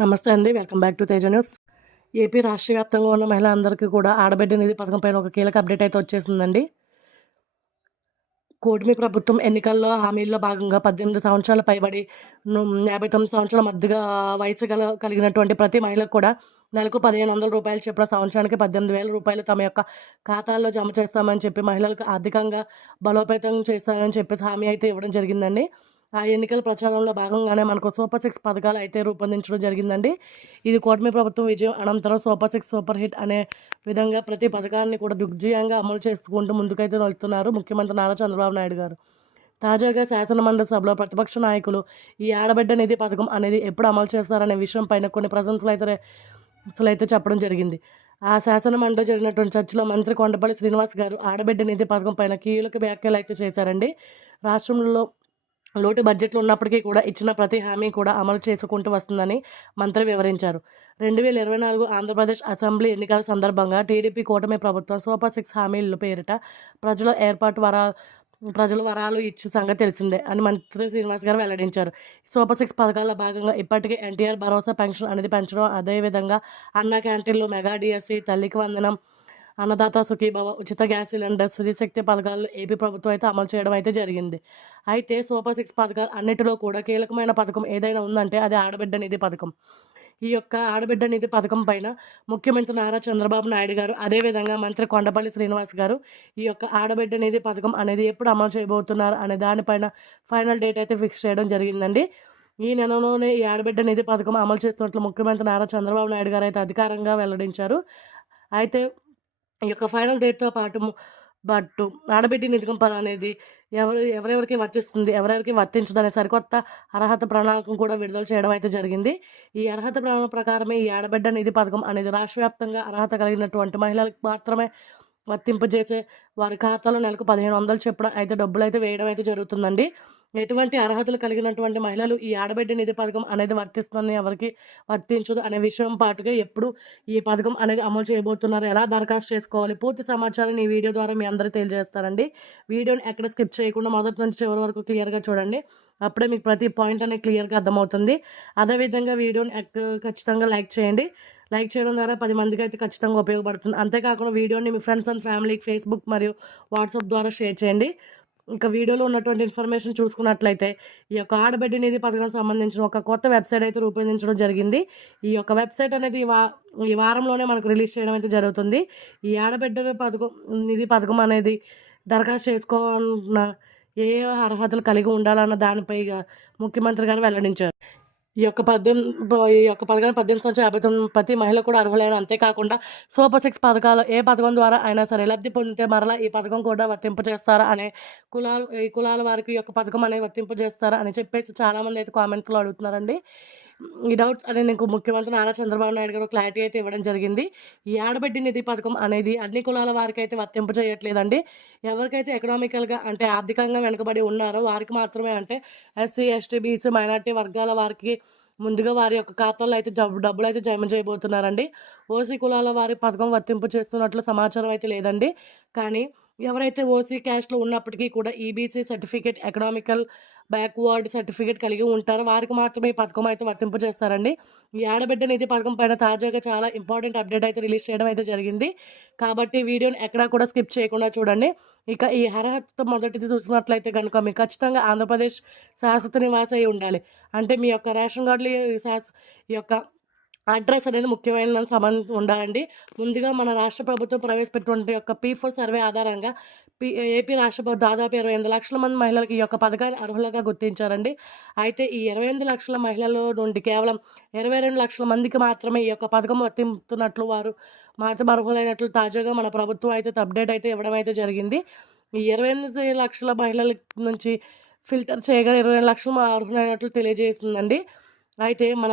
నమస్తే అండి. Welcome back to Teja news. AP రాష్ట్ర వ్యాప్తంగా ఉన్న మహిళలందరికీ కూడా ఆడబిడ్డ నిధి పథకం పైన ఒక కీలక అప్డేట్ అయితే వచ్చేసిందండి. కూటమి ప్రభుత్వం ఎన్నికల్లో హామీల్లో భాగంగా పద్దెనిమిది సంవత్సరాల పైబడి యాభై తొమ్మిది సంవత్సరాల మధ్యగా వయసు గల కలిగినటువంటి ప్రతి మహిళకు కూడా నెలకు పదిహేను వందల రూపాయలు చెప్పిన సంవత్సరానికి పద్దెనిమిది వేల రూపాయలు తమ యొక్క ఖాతాల్లో జమ చేస్తామని చెప్పి మహిళలకు ఆర్థికంగా బలోపేతం చేస్తామని చెప్పేసి హామీ అయితే ఇవ్వడం జరిగిందండి. ఆ ఎన్నికల ప్రచారంలో భాగంగానే మనకు సూపర్ సిక్స్ పథకాలు అయితే రూపొందించడం జరిగిందండి. ఇది కూటమి ప్రభుత్వం విజయం అనంతరం సూపర్ సిక్స్ సూపర్ హిట్ అనే విధంగా ప్రతి పథకాన్ని కూడా దిగ్విజయంగా అమలు చేసుకుంటూ ముందుకైతే వెళ్తున్నారు ముఖ్యమంత్రి నారా చంద్రబాబు నాయుడు గారు. తాజాగా శాసనమండలి సభలో ప్రతిపక్ష నాయకులు ఈ ఆడబిడ్డ నిధి పథకం అనేది ఎప్పుడు అమలు చేస్తారనే విషయం పైన కొన్ని ప్రశంసలు అయితే అసలు అయితే చెప్పడం జరిగింది. ఆ శాసనమండలి జరిగినటువంటి చర్చలో మంత్రి కొండపల్లి శ్రీనివాస్ గారు ఆడబిడ్డ నిధి పథకం పైన కీలక వ్యాఖ్యలు అయితే చేశారండి. రాష్ట్రంలో లోటు బడ్జెట్లు ఉన్నప్పటికీ కూడా ఇచ్చిన ప్రతి హామీ కూడా అమలు చేసుకుంటూ వస్తుందని మంత్రి వివరించారు. రెండు వేల ఇరవై నాలుగు ఆంధ్రప్రదేశ్ అసెంబ్లీ ఎన్నికల సందర్భంగా టీడీపీ కూటమి ప్రభుత్వం సూపర్ సిక్స్ హామీల పేరిట ప్రజల ఏర్పాటు వరా ప్రజలు వరాలు ఇచ్చే సంగతి తెలిసిందే అని మంత్రి శ్రీనివాస్ గారు వెల్లడించారు. సూపర్ సిక్స్ పథకాల్లో భాగంగా ఇప్పటికే ఎన్టీఆర్ భరోసా పెన్షన్ అనేది పెంచడం అదేవిధంగా అన్న క్యాంటీన్లు మెగా డిఎస్సి తల్లికి వందనం అన్నదాత సుఖీభవ ఉచిత గ్యాస్ సిలిండర్ శక్తి పథకాలు ఏపీ ప్రభుత్వం అయితే అమలు చేయడం అయితే జరిగింది. అయితే సూపర్ సిక్స్ పథకాలు అన్నిటిలో కూడా కీలకమైన పథకం ఏదైనా ఉందంటే అది ఆడబిడ్డ నిధి పథకం. ఈ యొక్క ఆడబిడ్డ నిధి పథకం పైన ముఖ్యమంత్రి నారా చంద్రబాబు నాయుడు గారు అదేవిధంగా మంత్రి కొండపల్లి శ్రీనివాస్ గారు ఈ యొక్క ఆడబిడ్డ నిధి పథకం అనేది ఎప్పుడు అమలు చేయబోతున్నారు అనే దానిపైన ఫైనల్ డేట్ అయితే ఫిక్స్ చేయడం జరిగిందండి. ఈ నెలలోనే ఈ ఆడబిడ్డ నిధి పథకం అమలు చేస్తున్నట్లు ముఖ్యమంత్రి నారా చంద్రబాబు నాయుడు గారు అయితే అధికారంగా వెల్లడించారు. అయితే ఈ యొక్క ఫైనల్ డేట్తో పాటు ము- ఆడబిడ్డ నిధి అనేది ఎవరు ఎవరెవరికి వర్తిస్తుంది ఎవరెవరికి వర్తించదు అనే సరికొత్త అర్హత ప్రణాళికను కూడా విడుదల చేయడం అయితే జరిగింది. ఈ అర్హత ప్రణాళిక ప్రకారమే ఈ ఆడబిడ్డ నిధి పథకం అనేది రాష్ట్ర వ్యాప్తంగా అర్హత కలిగినటువంటి మహిళలకు మాత్రమే వర్తింపజేసే వారి ఖాతాలో నెలకు పదిహేను వందలు చొప్పున అయితే డబ్బులు అయితే వేయడం అయితే జరుగుతుందండి. ఎటువంటి అర్హతలు కలిగినటువంటి మహిళలు ఈ ఆడబిడ్డ నిధి పథకం అనేది వర్తిస్తుందని ఎవరికి వర్తించదు అనే విషయం పాటుగా ఎప్పుడు ఈ పథకం అనేది అమలు చేయబోతున్నారు ఎలా దరఖాస్తు చేసుకోవాలి పూర్తి సమాచారాన్ని ఈ వీడియో ద్వారా మీ అందరూ తెలియజేస్తారండి. వీడియోని ఎక్కడ స్కిప్ చేయకుండా మొదటి నుంచి చివరి వరకు క్లియర్గా చూడండి. అప్పుడే మీకు ప్రతి పాయింట్ అనేది క్లియర్గా అర్థమవుతుంది. అదేవిధంగా వీడియోని ఖచ్చితంగా లైక్ చేయండి. లైక్ చేయడం ద్వారా పది మందికి అయితే ఖచ్చితంగా ఉపయోగపడుతుంది. అంతేకాకుండా వీడియోని మీ ఫ్రెండ్స్ అండ్ ఫ్యామిలీకి ఫేస్బుక్ మరియు వాట్సాప్ ద్వారా షేర్ చేయండి. ఇంకా వీడియోలో ఉన్నటువంటి ఇన్ఫర్మేషన్ చూసుకున్నట్లయితే ఈ యొక్క ఆడబిడ్డ నిధి పథకం సంబంధించిన ఒక కొత్త వెబ్సైట్ అయితే రూపొందించడం జరిగింది. ఈ యొక్క వెబ్సైట్ అనేది ఈ వా ఈ వారంలోనే మనకు రిలీజ్ చేయడం అయితే జరుగుతుంది. ఈ ఆడబిడ్డ పథకం నిధి పథకం అనేది దరఖాస్తు చేసుకోవాలన్న ఏ అర్హతలు కలిగి ఉండాలన్న దానిపై ముఖ్యమంత్రి గారు వెల్లడించారు. ఈ యొక్క పద్దెనిమిది ఈ యొక్క పథకాన్ని పద్దెనిమిది సంవత్సరాలు యాభై తొమ్మిది ప్రతి మహిళ కూడా అర్హులైన అంతేకాకుండా సూపర్ సిక్స్ పథకాలు ఏ పథకం ద్వారా అయినా సరే లబ్ధి పొందితే మరలా ఈ పథకం కూడా వర్తింపజేస్తారా అనే కులాలు ఈ కులాల వారికి ఈ యొక్క పథకం అనేది వర్తింపజేస్తారా అని చెప్పేసి చాలామంది అయితే కామెంట్లో అడుగుతున్నారండి. ఈ డౌట్స్ అనేది నీకు ముఖ్యమంత్రి నారా చంద్రబాబు నాయుడు గారు క్లారిటీ అయితే ఇవ్వడం జరిగింది. ఈ ఆడబిడ్డ నిధి పథకం అనేది అన్ని కులాల వారికి అయితే వర్తింపజేయట్లేదండి ఎవరికైతే ఎకనామికల్గా అంటే ఆర్థికంగా వెనుకబడి ఉన్నారో వారికి మాత్రమే అంటే ఎస్సీ ఎస్టీ బీసీ మైనార్టీ వర్గాల వారికి ముందుగా వారి యొక్క ఖాతాల్లో అయితే జబ్బు డబ్బులు అయితే జమ చేయబోతున్నారండి. ఓసీ కులాల వారి పథకం వర్తింపు చేస్తున్నట్లు సమాచారం అయితే లేదండి. కానీ ఎవరైతే ఓసీ క్యాస్ట్లో ఉన్నప్పటికీ కూడా EBC certificate economical backward certificate కలిగి ఉంటారో. వారికి మాత్రమే ఈ పథకం అయితే వర్తింపజేస్తారండి ఈ ఆడబిడ్డ నిధి పథకం పైన తాజాగా చాలా ఇంపార్టెంట్ అప్డేట్ అయితే రిలీజ్ చేయడం అయితే జరిగింది. కాబట్టి వీడియోని ఎక్కడా కూడా స్కిప్ చేయకుండా చూడండి. ఇక ఈ అర్హత మొదటిది చూసినట్లయితే కనుక మీకు ఖచ్చితంగా ఆంధ్రప్రదేశ్ శాశ్వత నివాస అయి ఉండాలి. అంటే మీ యొక్క రేషన్ కార్డులు శాస్ ఈ యొక్క అడ్రస్ అనేది ముఖ్యమైన సంబంధం ఉండాలండి. ముందుగా మన రాష్ట్ర ప్రభుత్వం ప్రవేశపెట్టినటువంటి యొక్క పీ ఫోర్ సర్వే ఆధారంగా పి ఏపీ రాష్ట్ర ప్రభుత్వం దాదాపు ఇరవై ఎనిమిది లక్షల మంది మహిళలకు ఈ యొక్క పథకాన్ని అర్హులుగా గుర్తించారండి. అయితే ఈ ఇరవై ఎనిమిది లక్షల మహిళల నుండి కేవలం ఇరవై రెండు లక్షల మందికి మాత్రమే ఈ యొక్క పథకం వర్తిస్తున్నట్లు వారు మాత్రం అర్హులైనట్లు తాజాగా మన ప్రభుత్వం అయితే అప్డేట్ అయితే ఇవ్వడం అయితే జరిగింది. ఈ ఇరవై ఎనిమిది లక్షల మహిళల నుంచి ఫిల్టర్ చేయగల ఇరవై లక్షలు అర్హులైనట్లు తెలియజేసిందండి. అయితే మన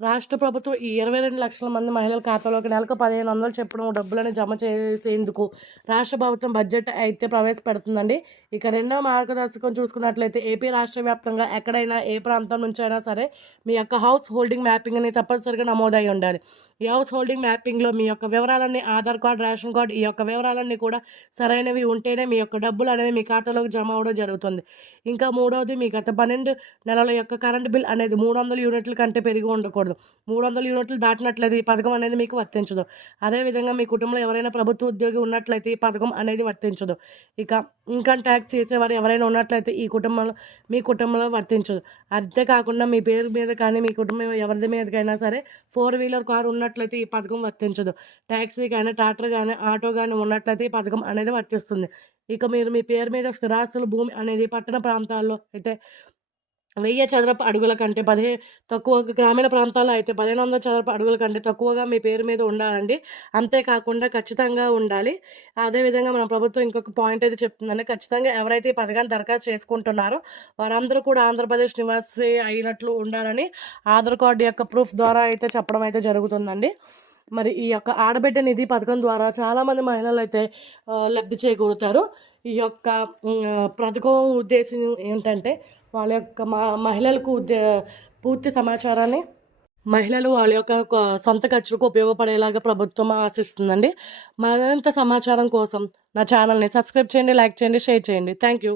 రాష్ట్ర ప్రభుత్వం ఈ ఇరవై రెండు లక్షల మంది మహిళల ఖాతాలోకి నెలకు పదిహేను వందలు చెప్పడం డబ్బులను జమ చేసేందుకు రాష్ట్ర ప్రభుత్వం బడ్జెట్ అయితే ప్రవేశపెడుతుందండి. ఇక రెండో మార్గదర్శకం చూసుకున్నట్లయితే ఏపీ రాష్ట్ర వ్యాప్తంగా ఎక్కడైనా ఏ ప్రాంతం నుంచి అయినా సరే మీ యొక్క హౌస్ హోల్డింగ్ మ్యాపింగ్ అనేది తప్పనిసరిగా నమోదై ఉండాలి. హౌస్ హోల్డింగ్ మ్యాపింగ్లో మీ యొక్క వివరాలన్నీ ఆధార్ కార్డ్ రేషన్ కార్డ్ ఈ యొక్క వివరాలన్నీ కూడా సరైనవి ఉంటేనే మీ యొక్క డబ్బులు అనేవి మీ ఖాతాలోకి జమ అవడం జరుగుతుంది. ఇంకా మూడవది మీ గత పన్నెండు నెలల యొక్క కరెంట్ బిల్ అనేది మూడు వందల యూనిట్ల కంటే పెరిగి ఉండకూడదు. మూడు వందల యూనిట్లు దాటినట్లయితే ఈ పథకం అనేది మీకు వర్తించదు. అదేవిధంగా మీ కుటుంబంలో ఎవరైనా ప్రభుత్వ ఉద్యోగి ఉన్నట్లయితే ఈ పథకం అనేది వర్తించదు. ఇక ఇన్కమ్ ట్యాక్స్ చేసేవారు ఎవరైనా ఉన్నట్లయితే ఈ కుటుంబంలో మీ కుటుంబంలో వర్తించదు. అంతేకాకుండా మీ పేరు మీద కానీ మీ కుటుంబం ఎవరిది మీదకైనా సరే ఫోర్ వీలర్ కారు ఉన్నట్లయితే ఈ పథకం వర్తించదు. ట్యాక్సీ కానీ ట్రాక్టర్ కానీ ఆటో కానీ ఉన్నట్లయితే ఈ పథకం అనేది వర్తిస్తుంది. ఇక మీరు మీ పేరు మీద స్థిరాస్తులు భూమి అనేది పట్టణ ప్రాంతాల్లో అయితే వెయ్యి చదరపు అడుగుల కంటే పదిహే తక్కువ గ్రామీణ ప్రాంతాల్లో అయితే పదిహేను వందల చదరపు అడుగుల కంటే తక్కువగా మీ పేరు మీద ఉండాలండి. అంతేకాకుండా ఖచ్చితంగా ఉండాలి. అదేవిధంగా మన ప్రభుత్వం ఇంకొక పాయింట్ అయితే చెప్తుందండి. ఖచ్చితంగా ఎవరైతే ఈ పథకాన్ని దరఖాస్తు చేసుకుంటున్నారో వారందరూ కూడా ఆంధ్రప్రదేశ్ నివాసి అయినట్లు ఉండాలని ఆధార్ కార్డు యొక్క ప్రూఫ్ ద్వారా అయితే చెప్పడం అయితే జరుగుతుందండి. మరి ఈ యొక్క ఆడబిడ్డ నిధి పథకం ద్వారా చాలామంది మహిళలు అయితే లబ్ధి చేకూరుతారు. ఈ యొక్క ఉమ్, పథకం ఉద్దేశం ఏంటంటే వాళ్ళ యొక్క మహిళలకు పూర్తి సమాచారాన్ని మహిళలు వాళ్ళ యొక్క సొంత ఖర్చులకు ఉపయోగపడేలాగా ప్రభుత్వం ఆశిస్తుందండి. మరింత సమాచారం కోసం నా ఛానల్ని సబ్స్క్రైబ్ చేయండి లైక్ చేయండి షేర్ చేయండి. Thank you.